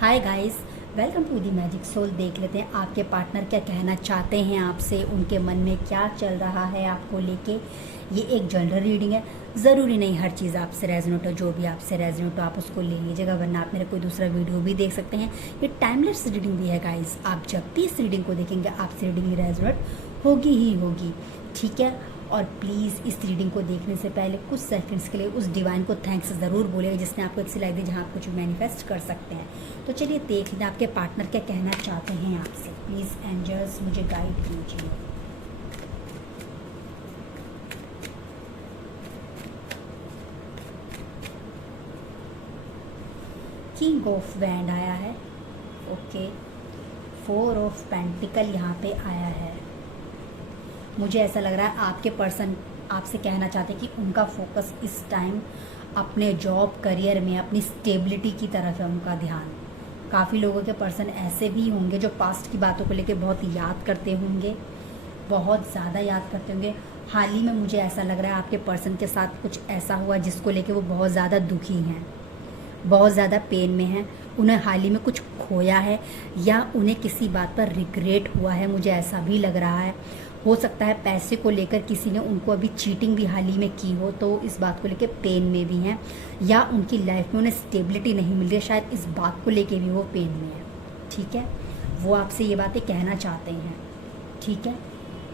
Hi guys, welcome to the magic soul. देख लेते हैं आपके पार्टनर क्या कहना चाहते हैं आपसे, उनके मन में क्या चल रहा है आपको लेके। ये एक जनरल रीडिंग है, ज़रूरी नहीं हर चीज़ आपसे रेजोनेट हो। जो भी आपसे रेजोनेट हो आप उसको ले लीजिएगा, वरना आप मेरा कोई दूसरा वीडियो भी देख सकते हैं। ये टाइमलेस रीडिंग भी है गाइस, आप जब भी इस रीडिंग को देखेंगे आपसे रीडिंग रेजोनेट होगी ही होगी, ठीक है। और प्लीज़ इस रीडिंग को देखने से पहले कुछ सेकंड्स के लिए उस डिवाइन को थैंक्स ज़रूर बोलिएगा जिसने आपको एक सिलाई दी जहाँ आप कुछ मैनिफेस्ट कर सकते हैं। तो चलिए देख लेते हैं आपके पार्टनर क्या कहना चाहते हैं आपसे। प्लीज़ एंजल्स मुझे गाइड कीजिए। किंग ऑफ वैंड आया है, ओके। 4 ऑफ पेंटिकल यहाँ पे आया है। मुझे ऐसा लग रहा है आपके पर्सन आपसे कहना चाहते हैं कि उनका फोकस इस टाइम अपने जॉब करियर में अपनी स्टेबिलिटी की तरफ है उनका ध्यान। काफ़ी लोगों के पर्सन ऐसे भी होंगे जो पास्ट की बातों को लेके बहुत याद करते होंगे, बहुत ज़्यादा याद करते होंगे। हाल ही में मुझे ऐसा लग रहा है आपके पर्सन के साथ कुछ ऐसा हुआ जिसको लेके वो बहुत ज़्यादा दुखी हैं, बहुत ज़्यादा पेन में हैं। उन्हें हाल ही में कुछ खोया है या उन्हें किसी बात पर रिग्रेट हुआ है, मुझे ऐसा भी लग रहा है। हो सकता है पैसे को लेकर किसी ने उनको अभी चीटिंग भी हाल ही में की हो, तो इस बात को लेकर पेन में भी हैं। या उनकी लाइफ में उन्हें स्टेबिलिटी नहीं मिल रही है, शायद इस बात को लेकर भी वो पेन में है, ठीक है। वो आपसे ये बातें कहना चाहते हैं, ठीक है।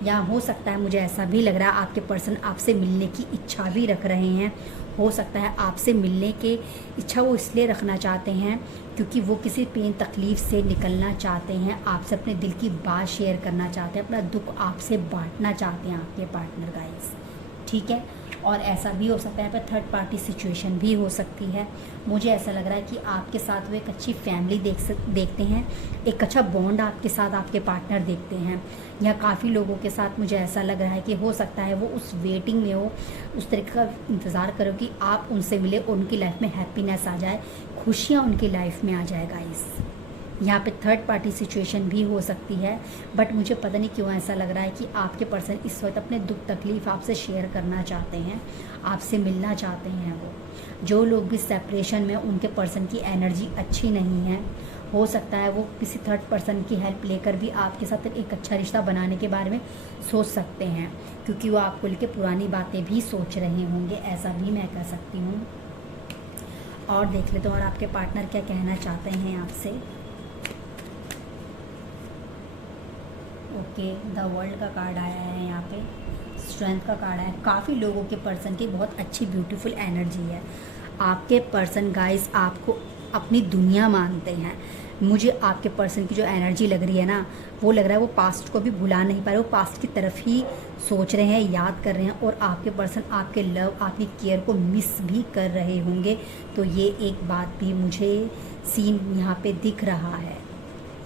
या हो सकता है मुझे ऐसा भी लग रहा है आपके पर्सन आपसे मिलने की इच्छा भी रख रहे हैं। हो सकता है आपसे मिलने के इच्छा वो इसलिए रखना चाहते हैं क्योंकि वो किसी पेन तकलीफ़ से निकलना चाहते हैं, आपसे अपने दिल की बात शेयर करना चाहते हैं, अपना दुख आपसे बांटना चाहते हैं आपके पार्टनर गाइस, ठीक है। और ऐसा भी हो सकता है पर थर्ड पार्टी सिचुएशन भी हो सकती है। मुझे ऐसा लग रहा है कि आपके साथ वो एक अच्छी फैमिली देखते हैं, एक अच्छा बॉन्ड आपके साथ आपके पार्टनर देखते हैं। या काफ़ी लोगों के साथ मुझे ऐसा लग रहा है कि हो सकता है वो उस वेटिंग में हो, उस तरीके का इंतज़ार करो कि आप उनसे मिले, उनकी लाइफ में हैप्पीनेस आ जाए, खुशियाँ उनकी लाइफ में आ जाए गाइस। यहाँ पे थर्ड पार्टी सिचुएशन भी हो सकती है, बट मुझे पता नहीं क्यों ऐसा लग रहा है कि आपके पर्सन इस वक्त अपने दुख तकलीफ़ आपसे शेयर करना चाहते हैं, आपसे मिलना चाहते हैं। वो जो लोग भी सेपरेशन में, उनके पर्सन की एनर्जी अच्छी नहीं है। हो सकता है वो किसी थर्ड पर्सन की हेल्प लेकर भी आपके साथ एक अच्छा रिश्ता बनाने के बारे में सोच सकते हैं, क्योंकि वो आपको लेकर पुरानी बातें भी सोच रहे होंगे, ऐसा भी मैं कह सकती हूँ। और देख लेते हैं और आपके पार्टनर क्या कहना चाहते हैं आपसे। ओके, द वर्ल्ड का कार्ड आया है, यहाँ पे स्ट्रेंथ का कार्ड आया है। काफ़ी लोगों के पर्सन की बहुत अच्छी ब्यूटीफुल एनर्जी है। आपके पर्सन गाइस आपको अपनी दुनिया मानते हैं। मुझे आपके पर्सन की जो एनर्जी लग रही है ना, वो लग रहा है वो पास्ट को भी भुला नहीं पा रहे, वो पास्ट की तरफ ही सोच रहे हैं, याद कर रहे हैं। और आपके पर्सन आपके लव, आपकी केयर को मिस भी कर रहे होंगे। तो ये एक बात भी मुझे सीन यहाँ पे दिख रहा है।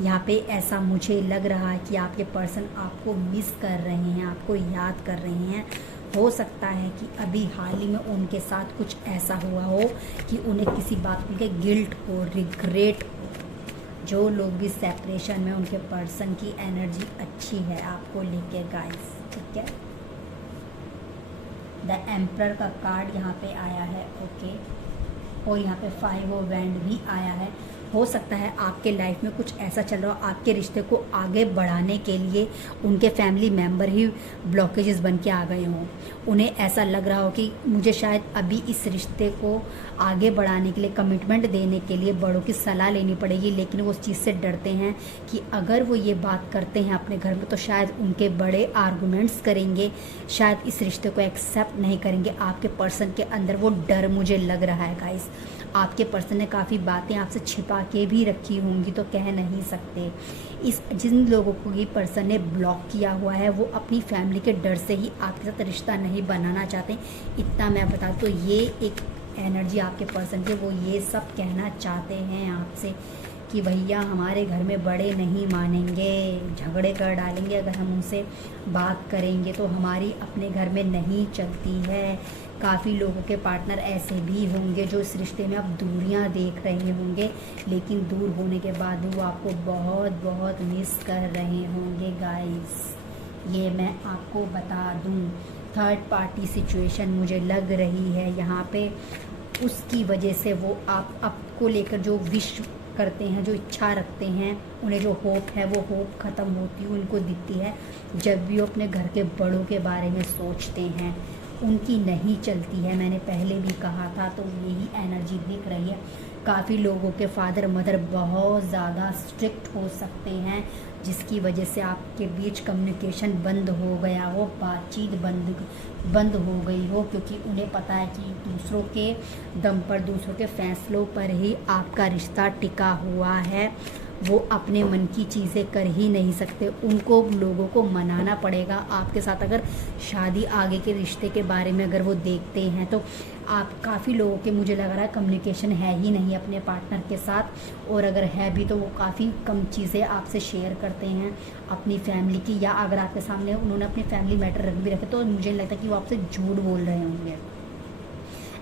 यहाँ पे ऐसा मुझे लग रहा है कि आपके पर्सन आपको मिस कर रहे हैं, आपको याद कर रहे हैं। हो सकता है कि अभी हाल ही में उनके साथ कुछ ऐसा हुआ हो कि उन्हें किसी बात के गिल्ट हो, रिग्रेट हो। जो लोग भी सेपरेशन में, उनके पर्सन की एनर्जी अच्छी है आपको लेके गाइस, ठीक है। द एम्परर का कार्ड यहाँ पे आया है, ओके। और यहाँ पे 5 ऑफ वैंड भी आया है। हो सकता है आपके लाइफ में कुछ ऐसा चल रहा हो, आपके रिश्ते को आगे बढ़ाने के लिए उनके फैमिली मेंबर ही ब्लॉकेजेस बन के आ गए हों। उन्हें ऐसा लग रहा हो कि मुझे शायद अभी इस रिश्ते को आगे बढ़ाने के लिए, कमिटमेंट देने के लिए बड़ों की सलाह लेनी पड़ेगी, लेकिन वो उस चीज़ से डरते हैं कि अगर वो ये बात करते हैं अपने घर में तो शायद उनके बड़े आर्गूमेंट्स करेंगे, शायद इस रिश्ते को एक्सेप्ट नहीं करेंगे। आपके पर्सन के अंदर वो डर मुझे लग रहा है गाइस। आपके पर्सन ने काफ़ी बातें आपसे छिपा के भी रखी होंगी, तो कह नहीं सकते। इस जिन लोगों को ये पर्सन ने ब्लॉक किया हुआ है वो अपनी फैमिली के डर से ही आपके साथ रिश्ता नहीं बनाना चाहते, इतना मैं बता। तो ये एक एनर्जी आपके पर्सन के, वो ये सब कहना चाहते हैं आपसे कि भैया हमारे घर में बड़े नहीं मानेंगे, झगड़े कर डालेंगे अगर हम उनसे बात करेंगे, तो हमारी अपने घर में नहीं चलती है। काफ़ी लोगों के पार्टनर ऐसे भी होंगे जो इस रिश्ते में अब दूरियां देख रहे होंगे, लेकिन दूर होने के बाद वो आपको बहुत बहुत मिस कर रहे होंगे गाइस, ये मैं आपको बता दूं। थर्ड पार्टी सिचुएशन मुझे लग रही है यहाँ पे, उसकी वजह से वो आपको लेकर जो विश करते हैं, जो इच्छा रखते हैं, उन्हें जो होप है वो होप ख़त्म होती है उनको दिखती है जब भी वो अपने घर के बड़ों के बारे में सोचते हैं। उनकी नहीं चलती है, मैंने पहले भी कहा था, तो यही एनर्जी दिख रही है। काफ़ी लोगों के फादर मदर बहुत ज़्यादा स्ट्रिक्ट हो सकते हैं, जिसकी वजह से आपके बीच कम्युनिकेशन बंद हो गया हो, बातचीत बंद हो गई हो, क्योंकि उन्हें पता है कि दूसरों के दम पर, दूसरों के फैसलों पर ही आपका रिश्ता टिका हुआ है। वो अपने मन की चीज़ें कर ही नहीं सकते, उनको लोगों को मनाना पड़ेगा। आपके साथ अगर शादी, आगे के रिश्ते के बारे में अगर वो देखते हैं तो आप, काफ़ी लोगों के मुझे लग रहा है कम्युनिकेशन है ही नहीं अपने पार्टनर के साथ, और अगर है भी तो वो काफ़ी कम चीज़ें आपसे शेयर करते हैं अपनी फैमिली की, या अगर आपके सामने उन्होंने अपनी फैमिली मैटर रख भी रखे तो मुझे लगता है कि वो आपसे झूठ बोल रहे होंगे।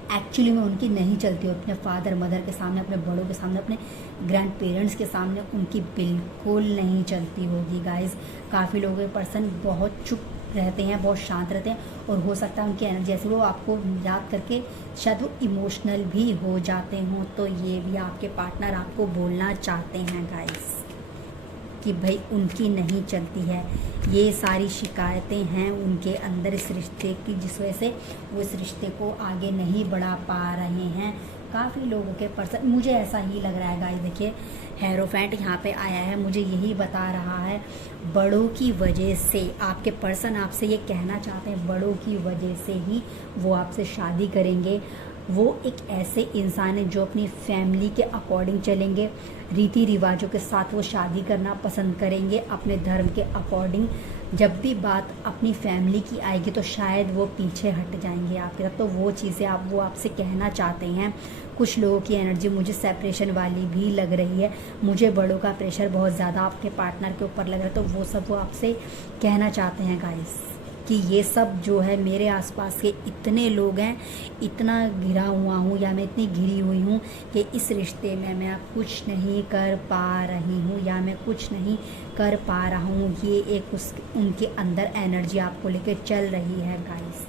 एक्चुअली में उनकी नहीं चलती हो अपने फादर मदर के सामने, अपने बड़ों के सामने, अपने ग्रैंड पेरेंट्स के सामने उनकी बिल्कुल नहीं चलती होगी गाइस। काफ़ी लोगों के पर्सन बहुत चुप रहते हैं, बहुत शांत रहते हैं, और हो सकता है उनकी एनर्जी जैसे वो आपको याद करके शायद वो इमोशनल भी हो जाते हों। तो ये भी आपके पार्टनर आपको बोलना चाहते हैं गाइस कि भाई उनकी नहीं चलती है। ये सारी शिकायतें हैं उनके अंदर इस रिश्ते की, जिस वजह से वो इस रिश्ते को आगे नहीं बढ़ा पा रहे हैं। काफ़ी लोगों के पर्सन, मुझे ऐसा ही लग रहा है गाइस, देखिए हेरोफेंट यहाँ पे आया है, मुझे यही बता रहा है बड़ों की वजह से आपके पर्सन आपसे ये कहना चाहते हैं, बड़ों की वजह से ही वो आपसे शादी करेंगे। वो एक ऐसे इंसान है जो अपनी फैमिली के अकॉर्डिंग चलेंगे, रीति रिवाजों के साथ वो शादी करना पसंद करेंगे, अपने धर्म के अकॉर्डिंग। जब भी बात अपनी फैमिली की आएगी तो शायद वो पीछे हट जाएंगे आपके साथ। तो वो चीज़ें वो आपसे कहना चाहते हैं। कुछ लोगों की एनर्जी मुझे सेपरेशन वाली भी लग रही है, मुझे बड़ों का प्रेशर बहुत ज़्यादा आपके पार्टनर के ऊपर लग रहा है। तो वो सब वो आपसे कहना चाहते हैं गाइस कि ये सब जो है, मेरे आसपास के इतने लोग हैं, इतना घिरा हुआ हूँ, या मैं इतनी घिरी हुई हूँ कि इस रिश्ते में मैं कुछ नहीं कर पा रही हूँ, या मैं कुछ नहीं कर पा रहा हूँ। ये एक उनके अंदर एनर्जी आपको लेके चल रही है गाइस।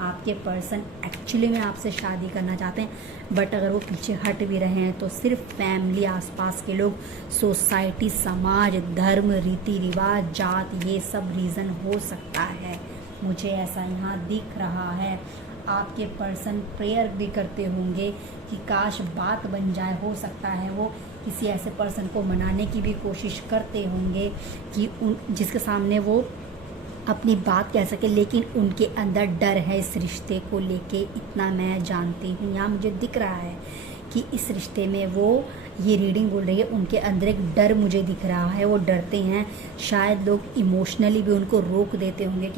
आपके पर्सन एक्चुअली में आपसे शादी करना चाहते हैं, बट अगर वो पीछे हट भी रहे हैं तो सिर्फ फैमिली, आसपास के लोग, सोसाइटी, समाज, धर्म, रीति रिवाज, जात, ये सब रीज़न हो सकता है। मुझे ऐसा यहाँ दिख रहा है। आपके पर्सन प्रेयर भी करते होंगे कि काश बात बन जाए। हो सकता है वो किसी ऐसे पर्सन को मनाने की भी कोशिश करते होंगे कि जिसके सामने वो अपनी बात कह सके, लेकिन उनके अंदर डर है इस रिश्ते को लेके, इतना मैं जानती हूँ। यहाँ मुझे दिख रहा है कि इस रिश्ते में वो, ये रीडिंग बोल रही है, उनके अंदर एक डर मुझे दिख रहा है। वो डरते हैं, शायद लोग इमोशनली भी उनको रोक देते होंगे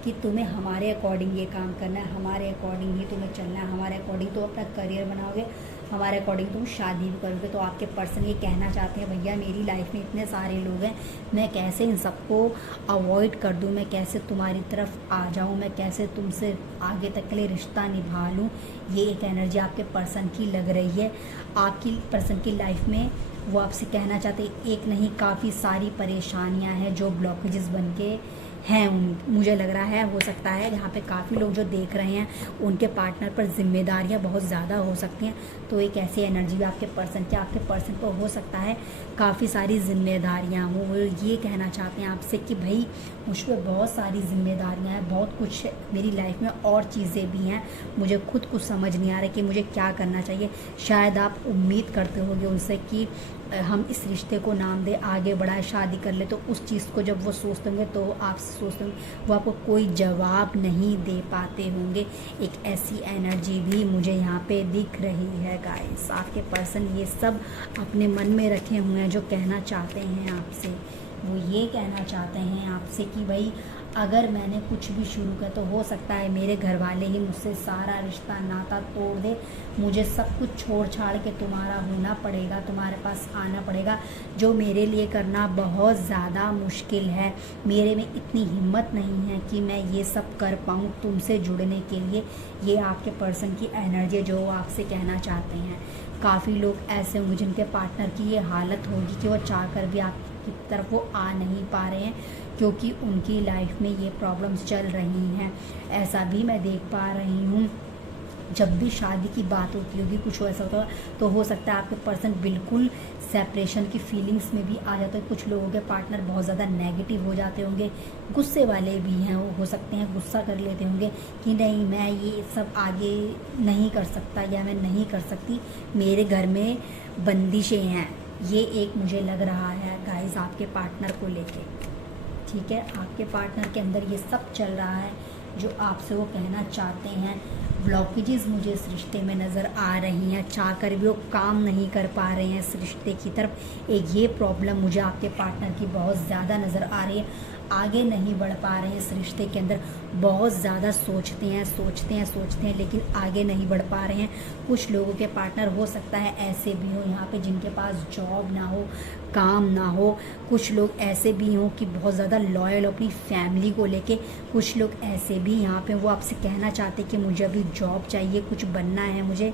कि तुम्हें हमारे अकॉर्डिंग ये काम करना है, हमारे अकॉर्डिंग ही तुम्हें चलना है, हमारे अकॉर्डिंग तो अपना करियर बनाओगे, हमारे अकॉर्डिंग तुम शादी भी करोगे। तो आपके पर्सन ये कहना चाहते हैं, भैया मेरी लाइफ में इतने सारे लोग हैं, मैं कैसे इन सबको अवॉइड कर दूं, मैं कैसे तुम्हारी तरफ आ जाऊं, मैं कैसे तुमसे आगे तक के लिए रिश्ता निभा लूं। ये एक एनर्जी आपके पर्सन की लग रही है। आपकी पर्सन की लाइफ में वो आपसे कहना चाहते हैं, एक नहीं काफ़ी सारी परेशानियां हैं जो ब्लॉकेजेस बन के हैं। मुझे लग रहा है, हो सकता है यहाँ पे काफ़ी लोग जो देख रहे हैं उनके पार्टनर पर जिम्मेदारियाँ बहुत ज़्यादा हो सकती हैं। तो एक ऐसी एनर्जी भी आपके पर्सन पर हो सकता है काफ़ी सारी जिम्मेदारियाँ हो। वो ये कहना चाहते हैं आपसे कि भाई मुझ पर बहुत सारी जिम्मेदारियाँ हैं, बहुत कुछ मेरी लाइफ में और चीज़ें भी हैं, मुझे खुद कुछ समझ नहीं आ रहा कि मुझे क्या करना चाहिए। शायद आप उम्मीद करते होंगे उनसे कि हम इस रिश्ते को नाम दे, आगे बढ़ाए, शादी कर ले। तो उस चीज़ को जब वो सोचते होंगे तो आप सोचते होंगे, वो आपको कोई जवाब नहीं दे पाते होंगे। एक ऐसी एनर्जी भी मुझे यहाँ पे दिख रही है गाइस। आपके पर्सन ये सब अपने मन में रखे हुए हैं, जो कहना चाहते हैं आपसे। वो ये कहना चाहते हैं आपसे कि भाई अगर मैंने कुछ भी शुरू किया तो हो सकता है मेरे घर वाले ही मुझसे सारा रिश्ता नाता तोड़ दे, मुझे सब कुछ छोड़ छाड़ के तुम्हारा होना पड़ेगा, तुम्हारे पास आना पड़ेगा, जो मेरे लिए करना बहुत ज़्यादा मुश्किल है। मेरे में इतनी हिम्मत नहीं है कि मैं ये सब कर पाऊँ तुमसे जुड़ने के लिए। ये आपके पर्सन की एनर्जी जो आपसे कहना चाहते हैं। काफ़ी लोग ऐसे होंगे जिनके पार्टनर की ये हालत होगी कि वो चाह कर भी आपकी तरफ वो आ नहीं पा रहे हैं, क्योंकि उनकी लाइफ में ये प्रॉब्लम्स चल रही हैं। ऐसा भी मैं देख पा रही हूँ जब भी शादी की बात होती होगी, कुछ ऐसा होता है, तो हो सकता है आपके पर्सन बिल्कुल सेपरेशन की फीलिंग्स में भी आ जाते हैं। कुछ लोगों के पार्टनर बहुत ज़्यादा नेगेटिव हो जाते होंगे, गुस्से वाले भी हैं, वो हो सकते हैं गुस्सा कर लेते होंगे कि नहीं मैं ये सब आगे नहीं कर सकता या मैं नहीं कर सकती, मेरे घर में बंदिशें हैं। ये एक मुझे लग रहा है गाइस आपके पार्टनर को लेके, ठीक है। आपके पार्टनर के अंदर ये सब चल रहा है जो आपसे वो कहना चाहते हैं। ब्लॉकेजेस मुझे इस रिश्ते में नज़र आ रही हैं, चाह कर भी वो काम नहीं कर पा रहे हैं इस रिश्ते की तरफ। एक ये प्रॉब्लम मुझे आपके पार्टनर की बहुत ज़्यादा नज़र आ रही है, आगे नहीं बढ़ पा रहे हैं इस रिश्ते के अंदर। बहुत ज़्यादा सोचते हैं लेकिन आगे नहीं बढ़ पा रहे हैं। कुछ लोगों के पार्टनर हो सकता है ऐसे भी हो यहाँ पे जिनके पास जॉब ना हो, काम ना हो। कुछ लोग ऐसे भी हों कि बहुत ज़्यादा लॉयल हो अपनी फैमिली को लेके। कुछ लोग ऐसे भी यहाँ पे वो आपसे कहना चाहते कि मुझे अभी जॉब चाहिए, कुछ बनना है मुझे,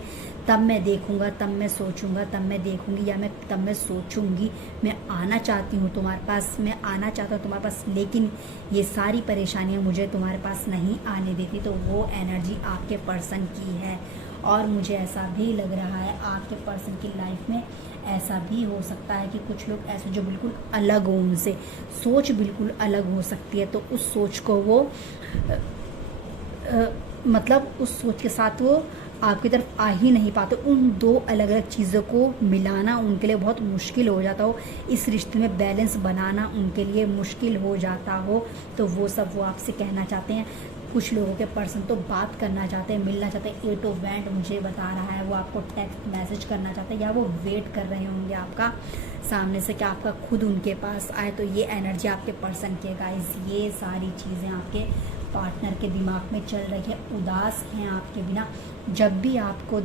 तब मैं देखूँगा, तब मैं सोचूंगा, तब मैं देखूँगी या तब मैं सोचूंगी। मैं आना चाहती हूँ तुम्हारे पास, मैं आना चाहता हूँ तुम्हारे पास, लेकिन ये सारी परेशानियाँ मुझे तुम्हारे पास नहीं आने देती। तो वो एनर्जी आपके पर्सन की है। और मुझे ऐसा भी लग रहा है आपके पर्सन की लाइफ में ऐसा भी हो सकता है कि कुछ लोग ऐसे जो बिल्कुल अलग हो, उनसे सोच बिल्कुल अलग हो सकती है। तो उस सोच को वो मतलब उस सोच के साथ वो आपकी तरफ आ ही नहीं पाते। उन दो अलग अलग चीज़ों को मिलाना उनके लिए बहुत मुश्किल हो जाता हो, इस रिश्ते में बैलेंस बनाना उनके लिए मुश्किल हो जाता हो। तो वो सब वो आपसे कहना चाहते हैं। कुछ लोगों के पर्सन तो बात करना चाहते हैं, मिलना चाहते हैं। ए टू वेंट मुझे बता रहा है वो आपको टेक्स्ट मैसेज करना चाहते हैं या वो वेट कर रहे होंगे आपका सामने से कि आपका खुद उनके पास आए। तो ये एनर्जी आपके पर्सन के गाइस, ये सारी चीज़ें आपके पार्टनर के दिमाग में चल रही है। उदास हैं आपके बिना, जब भी आपको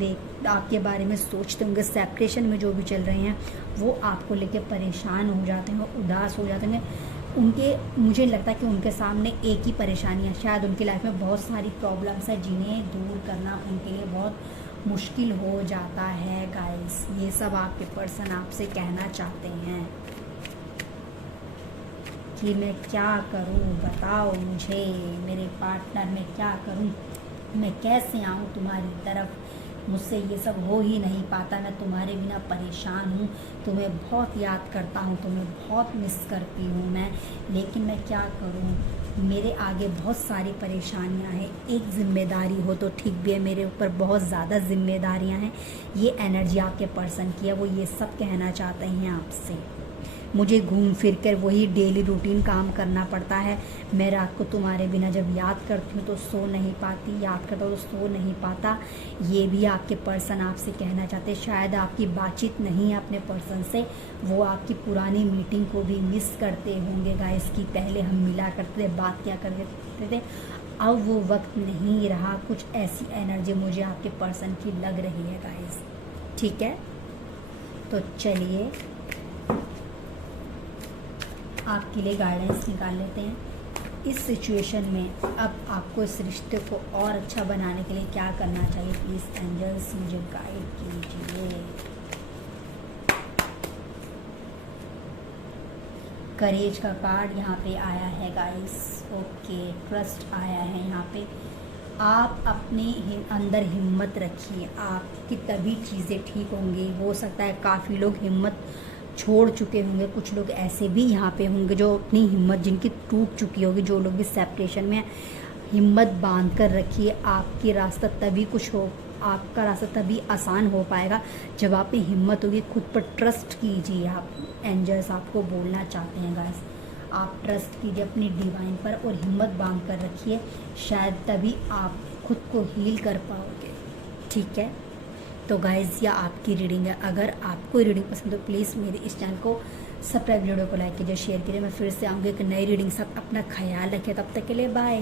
आपके बारे में सोचते होंगे, सेपरेशन में जो भी चल रहे हैं वो आपको लेके परेशान हो जाते हैं, उदास हो जाते हैं। उनके मुझे लगता है कि उनके सामने एक ही परेशानी है, शायद उनकी लाइफ में बहुत सारी प्रॉब्लम्स है जिन्हें दूर करना उनके लिए बहुत मुश्किल हो जाता है गाइस। ये सब आपके पर्सन आपसे कहना चाहते हैं कि मैं क्या करूं, बताओ मुझे मेरे पार्टनर, मैं क्या करूं, मैं कैसे आऊं तुम्हारी तरफ, मुझसे ये सब हो ही नहीं पाता, मैं तुम्हारे बिना परेशान हूँ, तुम्हें बहुत याद करता हूँ, तुम्हें बहुत मिस करती हूँ मैं, लेकिन मैं क्या करूँ, मेरे आगे बहुत सारी परेशानियाँ हैं। एक जिम्मेदारी हो तो ठीक भी है, मेरे ऊपर बहुत ज़्यादा जिम्मेदारियाँ हैं। ये एनर्जी आपके पर्सन की है, वो ये सब कहना चाहते हैं आपसे। मुझे घूम फिर कर वही डेली रूटीन काम करना पड़ता है। मैं रात को तुम्हारे बिना जब याद करती हूँ तो सो नहीं पाती, याद करता हूँ तो सो नहीं पाता। ये भी आपके पर्सन आपसे कहना चाहते हैं। शायद आपकी बातचीत नहीं है अपने पर्सन से, वो आपकी पुरानी मीटिंग को भी मिस करते होंगे गाइस कि पहले हम मिला करते थे, बात क्या करते थे, अब वो वक्त नहीं रहा। कुछ ऐसी एनर्जी मुझे आपके पर्सन की लग रही है गाइस, ठीक है। तो चलिए आपके लिए गाइडेंस निकाल लेते हैं। इस सिचुएशन में अब आपको इस रिश्ते को और अच्छा बनाने के लिए क्या करना चाहिए, प्लीज़ एंजल्स मुझे गाइड कीजिए। करेज का कार्ड यहाँ पे आया है गाइस, ओके। ट्रस्ट आया है यहाँ पे। आप अपने अंदर हिम्मत रखिए, आपकी तभी चीज़ें ठीक होंगी। हो सकता है काफ़ी लोग हिम्मत छोड़ चुके होंगे, कुछ लोग ऐसे भी यहाँ पे होंगे जो अपनी हिम्मत जिनकी टूट चुकी होगी। जो लोग भी सेपरेशन में, हिम्मत बांध कर रखिए। आपकी रास्ता तभी कुछ हो, आपका रास्ता तभी आसान हो पाएगा जब आप में हिम्मत होगी। खुद पर ट्रस्ट कीजिए। आप एंजल्स आपको बोलना चाहते हैं गाइस, आप ट्रस्ट कीजिए अपनी डिवाइन पर और हिम्मत बांध कर रखिए, शायद तभी आप खुद को हील कर पाओगे, ठीक है। तो गाइज़ ये आपकी रीडिंग है। अगर आपको रीडिंग पसंद हो प्लीज़ मेरे इस चैनल को सब्सक्राइब, वीडियो को लाइक कीजिए, शेयर कीजिए। मैं फिर से आऊँगी एक नई रीडिंग साथ। अपना ख्याल रखिए, तब तक के लिए बाय।